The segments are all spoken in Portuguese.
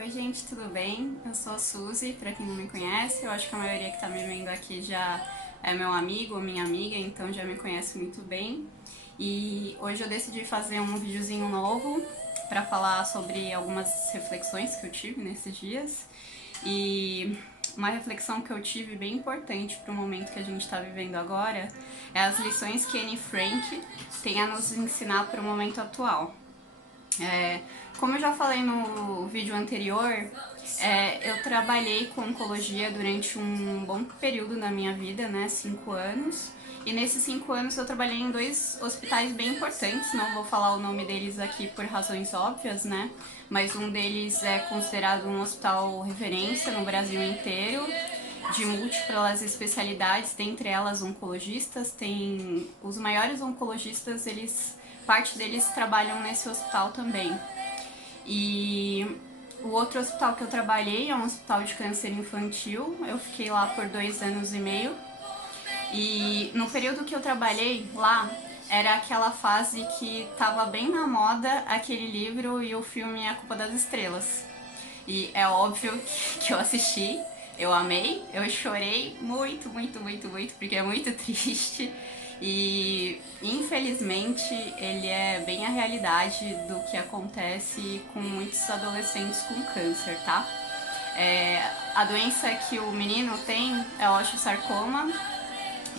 Oi gente, tudo bem? Eu sou a Suzy, pra quem não me conhece, eu acho que a maioria que tá me vendo aqui já é meu amigo ou minha amiga, então já me conhece muito bem. E hoje eu decidi fazer um videozinho novo pra falar sobre algumas reflexões que eu tive nesses dias. E uma reflexão que eu tive bem importante para o momento que a gente está vivendo agora é as lições que Anne Frank tem a nos ensinar para o momento atual. Como eu já falei no vídeo anterior, eu trabalhei com oncologia durante um bom período da minha vida, né, 5 anos. E nesses 5 anos eu trabalhei em dois hospitais bem importantes, não vou falar o nome deles aqui por razões óbvias, né? Mas um deles é considerado um hospital referência no Brasil inteiro, de múltiplas especialidades, dentre elas oncologistas. Tem os maiores oncologistas, parte deles trabalham nesse hospital também. E o outro hospital que eu trabalhei é um hospital de câncer infantil. Eu fiquei lá por 2 anos e meio. E no período que eu trabalhei lá, era aquela fase que tava bem na moda aquele livro e o filme A Culpa das Estrelas. E é óbvio que eu assisti, eu amei, eu chorei muito, muito, muito, muito, porque é muito triste. E infelizmente ele é bem a realidade do que acontece com muitos adolescentes com câncer, tá? A doença que o menino tem é o osteosarcoma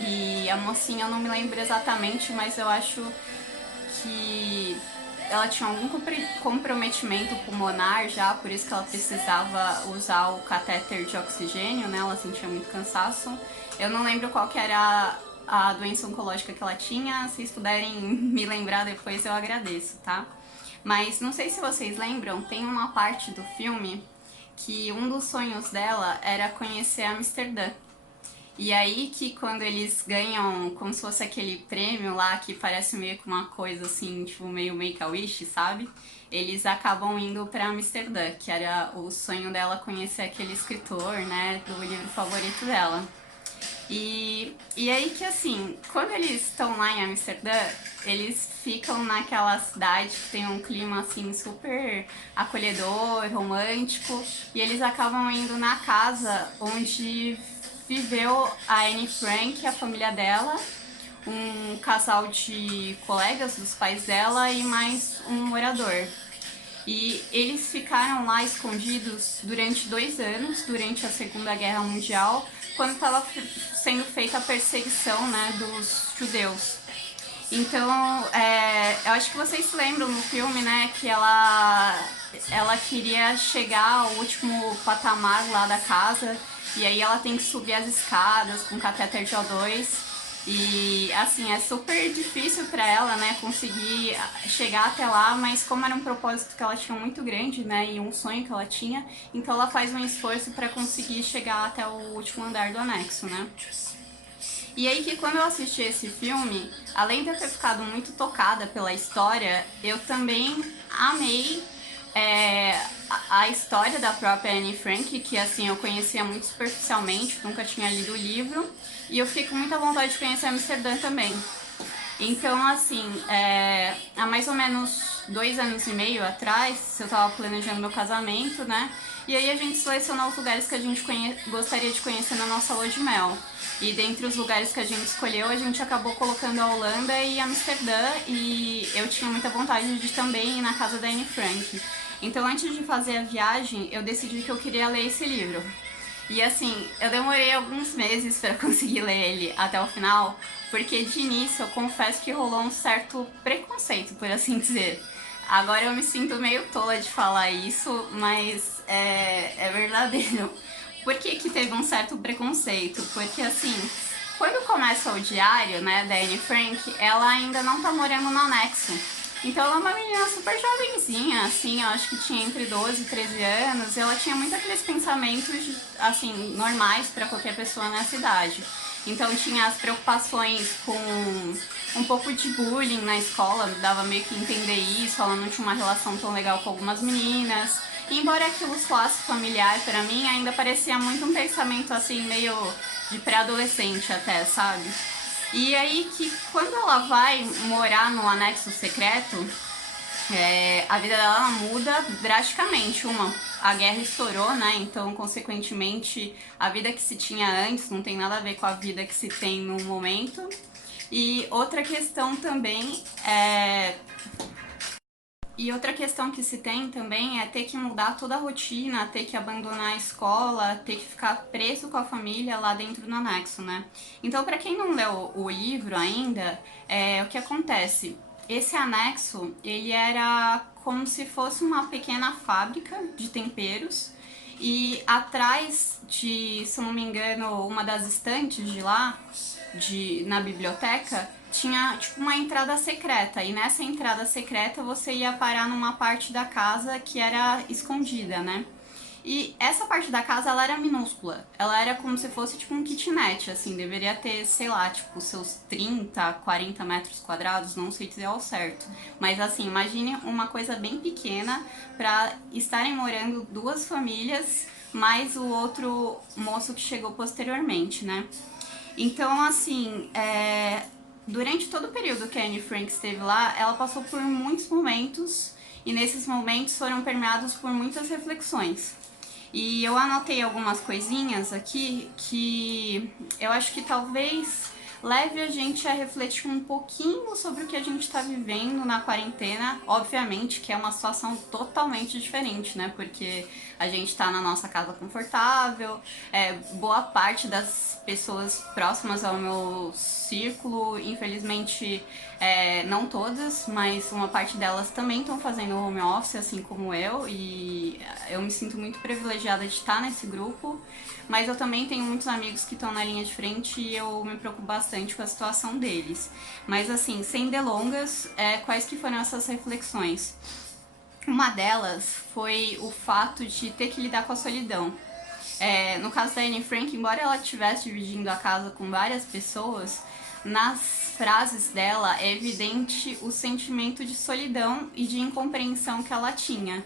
e a mocinha eu não me lembro exatamente, mas eu acho que ela tinha algum comprometimento pulmonar já, por isso que ela precisava usar o catéter de oxigênio, né? Ela sentia muito cansaço. Eu não lembro qual que era a doença oncológica que ela tinha. Se puderem me lembrar depois, eu agradeço, tá? Mas não sei se vocês lembram, tem uma parte do filme que um dos sonhos dela era conhecer Amsterdã. E aí que quando eles ganham como se fosse aquele prêmio lá que parece meio que uma coisa assim, tipo meio Make-A-Wish, sabe? Eles acabam indo pra Amsterdã, que era o sonho dela conhecer aquele escritor, né, do livro favorito dela. E aí que assim, quando eles estão lá em Amsterdã, eles ficam naquela cidade que tem um clima assim super acolhedor, romântico, e eles acabam indo na casa onde viveu a Anne Frank e a família dela, um casal de colegas dos pais dela e mais um morador. E eles ficaram lá escondidos durante 2 anos, durante a Segunda Guerra Mundial, quando estava sendo feita a perseguição, né, dos judeus. Então, eu acho que vocês se lembram no filme, né, que ela queria chegar ao último patamar lá da casa, e aí ela tem que subir as escadas com catéter de O2. E assim, é super difícil pra ela, né, conseguir chegar até lá, mas como era um propósito que ela tinha muito grande, né, e um sonho que ela tinha, então ela faz um esforço pra conseguir chegar até o último andar do anexo, né? E aí que quando eu assisti esse filme, além de eu ter ficado muito tocada pela história, eu também amei a história da própria Anne Frank, que assim eu conhecia muito superficialmente, nunca tinha lido o livro, e eu fiquei com muita vontade de conhecer Amsterdã também. Então, assim, há mais ou menos 2 anos e meio atrás, eu tava planejando meu casamento, né? E aí a gente selecionou os lugares que a gente gostaria de conhecer na nossa lua de mel. E dentre os lugares que a gente escolheu, a gente acabou colocando a Holanda e Amsterdã, e eu tinha muita vontade de também ir na casa da Anne Frank. Então, antes de fazer a viagem, eu decidi que eu queria ler esse livro. E assim, eu demorei alguns meses para conseguir ler ele até o final, porque de início eu confesso que rolou um certo preconceito, por assim dizer. Agora eu me sinto meio tola de falar isso, mas é verdadeiro. Por que que teve um certo preconceito? Porque assim, quando começa o diário, né, da Anne Frank, ela ainda não tá morando no anexo. Então ela é uma menina super jovenzinha, assim, eu acho que tinha entre 12 e 13 anos, e ela tinha muito aqueles pensamentos, assim, normais para qualquer pessoa nessa idade. Então tinha as preocupações com um pouco de bullying na escola, dava meio que entender isso, ela não tinha uma relação tão legal com algumas meninas. E embora aquilo soasse familiar para mim, ainda parecia muito um pensamento assim, meio de pré-adolescente até, sabe? E aí que quando ela vai morar no anexo secreto, A vida dela muda drasticamente. A guerra estourou, né? Então, consequentemente, a vida que se tinha antes não tem nada a ver com a vida que se tem no momento. E outra questão também é E outra questão que se tem também é ter que mudar toda a rotina, ter que abandonar a escola, ter que ficar preso com a família lá dentro do anexo, né? Então, para quem não leu o livro ainda, o que acontece? Esse anexo, ele era como se fosse uma pequena fábrica de temperos e atrás de, se eu não me engano, uma das estantes de lá, na biblioteca, tinha tipo uma entrada secreta, e nessa entrada secreta você ia parar numa parte da casa que era escondida, né? E essa parte da casa, ela era minúscula. Ela era como se fosse tipo um kitnet, assim, deveria ter, sei lá, tipo seus 30, 40 metros quadrados, não sei dizer ao certo. Mas assim, imagine uma coisa bem pequena para estarem morando duas famílias, mais o outro moço que chegou posteriormente, né? Então, assim, durante todo o período que a Anne Frank esteve lá, ela passou por muitos momentos e nesses momentos foram permeados por muitas reflexões. E eu anotei algumas coisinhas aqui que eu acho que talvez leve a gente a refletir um pouquinho sobre o que a gente está vivendo na quarentena. Obviamente que é uma situação totalmente diferente, né? Porque a gente está na nossa casa confortável, boa parte das pessoas próximas ao meu círculo, infelizmente, não todas, mas uma parte delas também estão fazendo home office, assim como eu, e eu me sinto muito privilegiada de estar nesse grupo, mas eu também tenho muitos amigos que estão na linha de frente e eu me preocupo bastante com a situação deles. Mas assim, sem delongas, quais que foram essas reflexões? Uma delas foi o fato de ter que lidar com a solidão. No caso da Anne Frank, embora ela estivesse dividindo a casa com várias pessoas, nas frases dela é evidente o sentimento de solidão e de incompreensão que ela tinha.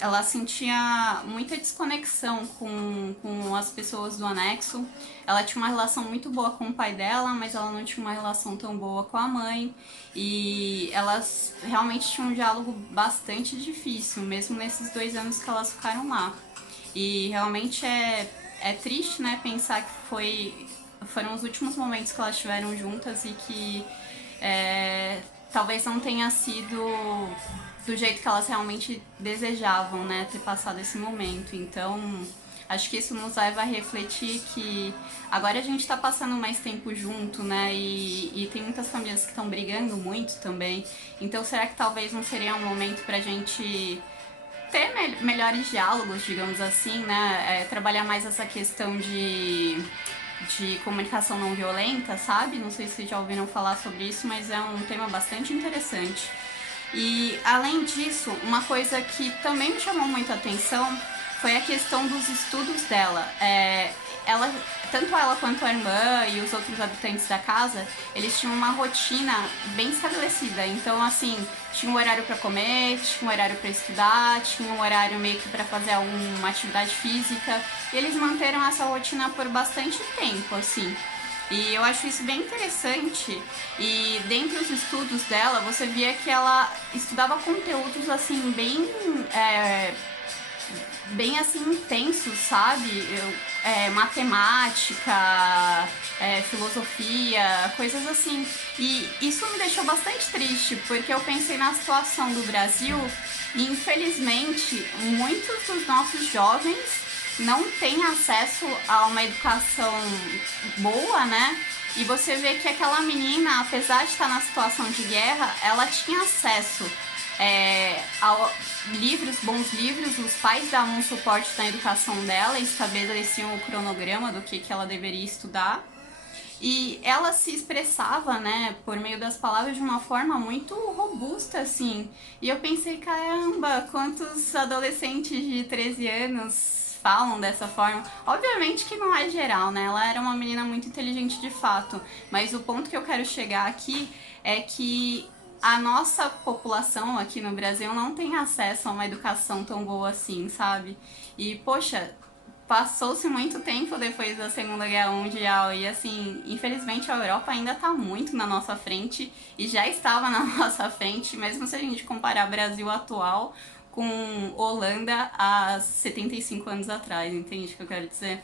Ela sentia muita desconexão com as pessoas do anexo. Ela tinha uma relação muito boa com o pai dela, mas ela não tinha uma relação tão boa com a mãe. E elas realmente tinham um diálogo bastante difícil, mesmo nesses 2 anos que elas ficaram lá. E realmente é triste, né, pensar que foram os últimos momentos que elas tiveram juntas e que talvez não tenha sido do jeito que elas realmente desejavam, né, ter passado esse momento. Então, acho que isso nos leva a refletir que agora a gente tá passando mais tempo junto, né, e tem muitas famílias que estão brigando muito também. Então, será que talvez não seria um momento pra gente ter melhores diálogos, digamos assim, né? Trabalhar mais essa questão de comunicação não violenta, sabe? Não sei se vocês já ouviram falar sobre isso, mas é um tema bastante interessante. E além disso, uma coisa que também me chamou muita atenção foi a questão dos estudos dela. Ela, tanto ela quanto a irmã e os outros habitantes da casa, eles tinham uma rotina bem estabelecida. Então, assim, tinha um horário para comer, tinha um horário para estudar, tinha um horário meio que para fazer alguma atividade física. E eles manteram essa rotina por bastante tempo, assim. E eu acho isso bem interessante. E dentre os estudos dela, você via que ela estudava conteúdos assim bem assim intensos, sabe? Matemática, filosofia, coisas assim. E isso me deixou bastante triste, porque eu pensei na situação do Brasil e infelizmente muitos dos nossos jovens não têm acesso a uma educação boa, né? E você vê que aquela menina, apesar de estar na situação de guerra, ela tinha acesso a livros, bons livros. Os pais davam um suporte na educação dela, estabeleciam o cronograma do que ela deveria estudar. E ela se expressava, né, por meio das palavras de uma forma muito robusta, assim. E eu pensei, caramba, quantos adolescentes de 13 anos falam dessa forma. Obviamente que não é geral, né? Ela era uma menina muito inteligente de fato. Mas o ponto que eu quero chegar aqui é que a nossa população aqui no Brasil não tem acesso a uma educação tão boa assim, sabe? E, poxa, passou-se muito tempo depois da Segunda Guerra Mundial e, assim, infelizmente a Europa ainda está muito na nossa frente e já estava na nossa frente, mesmo se a gente comparar Brasil atual com Holanda há 75 anos atrás, entende o que eu quero dizer?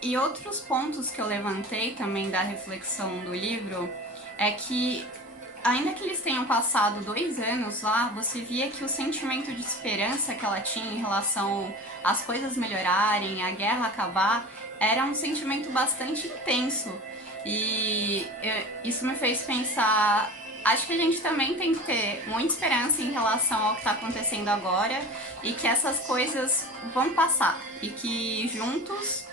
E outros pontos que eu levantei também da reflexão do livro é que, ainda que eles tenham passado 2 anos lá, você via que o sentimento de esperança que ela tinha em relação às coisas melhorarem, a guerra acabar, era um sentimento bastante intenso. E isso me fez pensar, acho que a gente também tem que ter muita esperança em relação ao que está acontecendo agora e que essas coisas vão passar e que juntos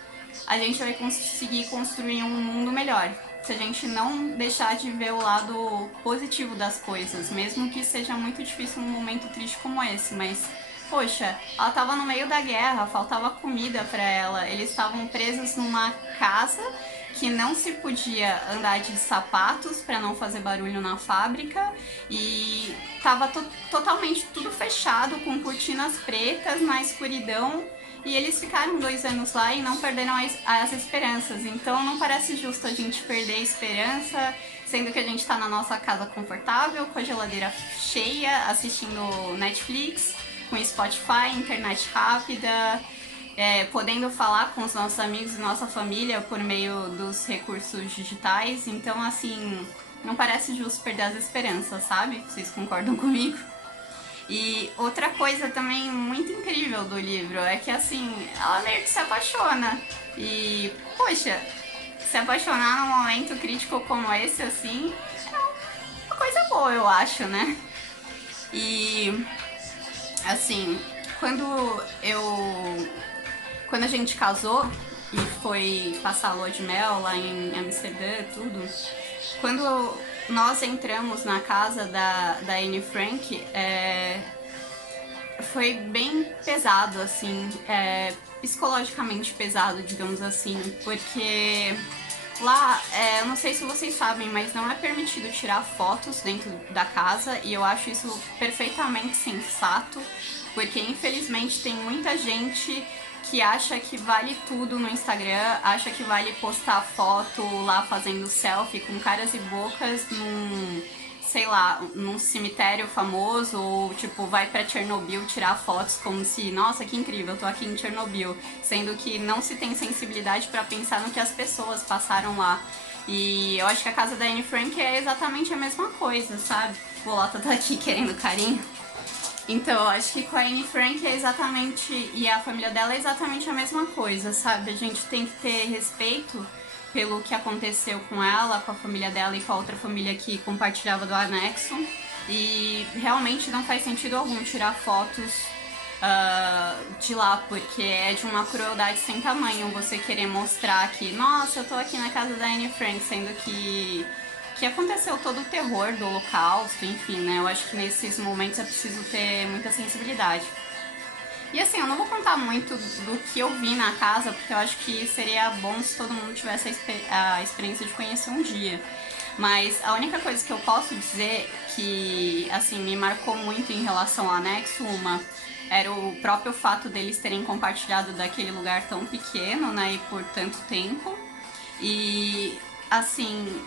a gente vai conseguir construir um mundo melhor. Se a gente não deixar de ver o lado positivo das coisas, mesmo que seja muito difícil num momento triste como esse, mas poxa, ela estava no meio da guerra, faltava comida para ela, eles estavam presos numa casa que não se podia andar de sapatos para não fazer barulho na fábrica e estava totalmente tudo fechado, com cortinas pretas na escuridão, e eles ficaram 2 anos lá e não perderam as esperanças. Então não parece justo a gente perder a esperança, sendo que a gente tá na nossa casa confortável, com a geladeira cheia, assistindo Netflix, com Spotify, internet rápida, podendo falar com os nossos amigos e nossa família por meio dos recursos digitais. Então, assim, não parece justo perder as esperanças, sabe? Vocês concordam comigo? E outra coisa também muito incrível do livro é que, assim, ela meio que se apaixona. E, poxa, se apaixonar num momento crítico como esse, assim, é uma coisa boa, eu acho, né? E, assim, quando quando a gente casou e foi passar a lua de mel lá em Amsterdã, tudo, quando nós entramos na casa da Anne Frank, foi bem pesado, assim, psicologicamente pesado, digamos assim, porque lá, eu não sei se vocês sabem, mas não é permitido tirar fotos dentro da casa, e eu acho isso perfeitamente sensato, porque infelizmente tem muita gente que acha que vale tudo no Instagram, acha que vale postar foto lá fazendo selfie com caras e bocas sei lá, num cemitério famoso, ou tipo, vai pra Chernobyl tirar fotos como se, nossa, que incrível, eu tô aqui em Chernobyl, sendo que não se tem sensibilidade pra pensar no que as pessoas passaram lá. E eu acho que a casa da Anne Frank é exatamente a mesma coisa, sabe? O Bolota tá aqui querendo carinho. Então, eu acho que com a Anne Frank é exatamente, e a família dela é exatamente a mesma coisa, sabe? A gente tem que ter respeito pelo que aconteceu com ela, com a família dela e com a outra família que compartilhava do anexo. E realmente não faz sentido algum tirar fotos de lá, porque é de uma crueldade sem tamanho você querer mostrar que, nossa, eu tô aqui na casa da Anne Frank, sendo que aconteceu todo o terror do Holocausto, enfim, né? Eu acho que nesses momentos é preciso ter muita sensibilidade. E assim, eu não vou contar muito do que eu vi na casa, porque eu acho que seria bom se todo mundo tivesse a experiência de conhecer um dia. Mas a única coisa que eu posso dizer que, assim, me marcou muito em relação ao anexo, era o próprio fato deles terem compartilhado daquele lugar tão pequeno, né, e por tanto tempo. E assim,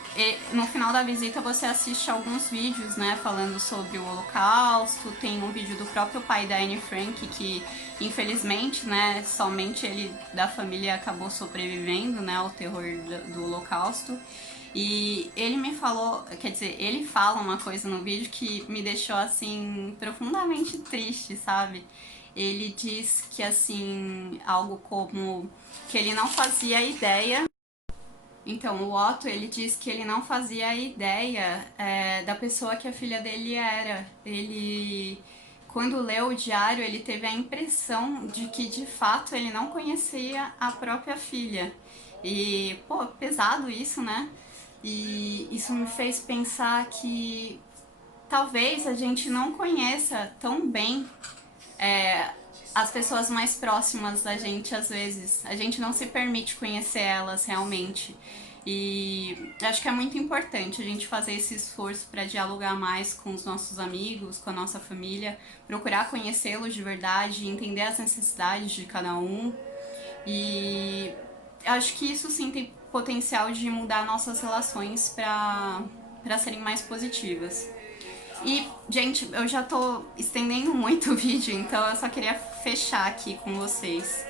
no final da visita você assiste alguns vídeos, né, falando sobre o Holocausto. Tem um vídeo do próprio pai da Anne Frank que, infelizmente, né, somente ele da família acabou sobrevivendo, né, ao terror do Holocausto. E ele me falou, quer dizer, ele fala uma coisa no vídeo que me deixou, assim, profundamente triste, sabe? Ele diz que, assim, algo como que ele não fazia ideia. Então, o Otto, ele diz que ele não fazia ideia da pessoa que a filha dele era. Ele, quando leu o diário, ele teve a impressão de que, de fato, ele não conhecia a própria filha. E, pô, pesado isso, né? E isso me fez pensar que talvez a gente não conheça tão bem as pessoas mais próximas da gente, às vezes. A gente não se permite conhecer elas realmente. E acho que é muito importante a gente fazer esse esforço para dialogar mais com os nossos amigos, com a nossa família, procurar conhecê-los de verdade, entender as necessidades de cada um. E acho que isso sim tem potencial de mudar nossas relações para serem mais positivas. E, gente, eu já tô estendendo muito o vídeo, então eu só queria fechar aqui com vocês.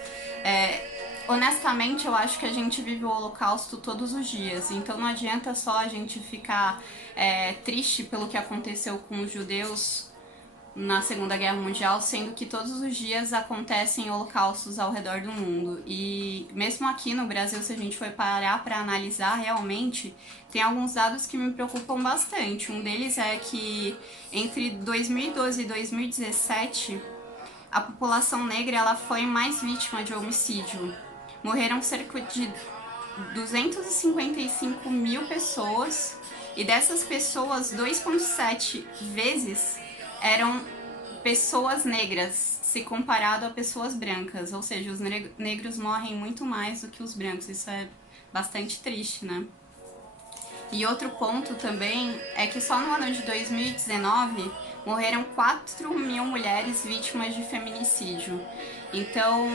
Honestamente, eu acho que a gente vive o Holocausto todos os dias, então não adianta só a gente ficar triste pelo que aconteceu com os judeus na Segunda Guerra Mundial, sendo que todos os dias acontecem holocaustos ao redor do mundo. E mesmo aqui no Brasil, se a gente for parar para analisar realmente, tem alguns dados que me preocupam bastante. Um deles é que entre 2012 e 2017, a população negra ela foi mais vítima de homicídio. Morreram cerca de 255 mil pessoas, e dessas pessoas, 2,7 vezes eram pessoas negras, se comparado a pessoas brancas. Ou seja, os negros morrem muito mais do que os brancos. Isso é bastante triste, né? E outro ponto também é que só no ano de 2019 morreram 4 mil mulheres vítimas de feminicídio. Então,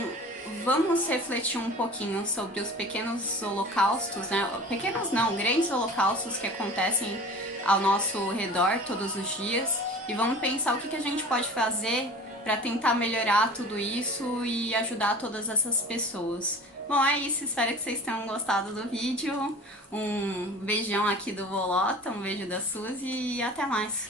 vamos refletir um pouquinho sobre os pequenos holocaustos, né? Pequenos não, grandes holocaustos que acontecem ao nosso redor todos os dias, e vamos pensar o que a gente pode fazer para tentar melhorar tudo isso e ajudar todas essas pessoas. Bom, é isso, espero que vocês tenham gostado do vídeo. Um beijão aqui do Bolota, um beijo da Suzy e até mais.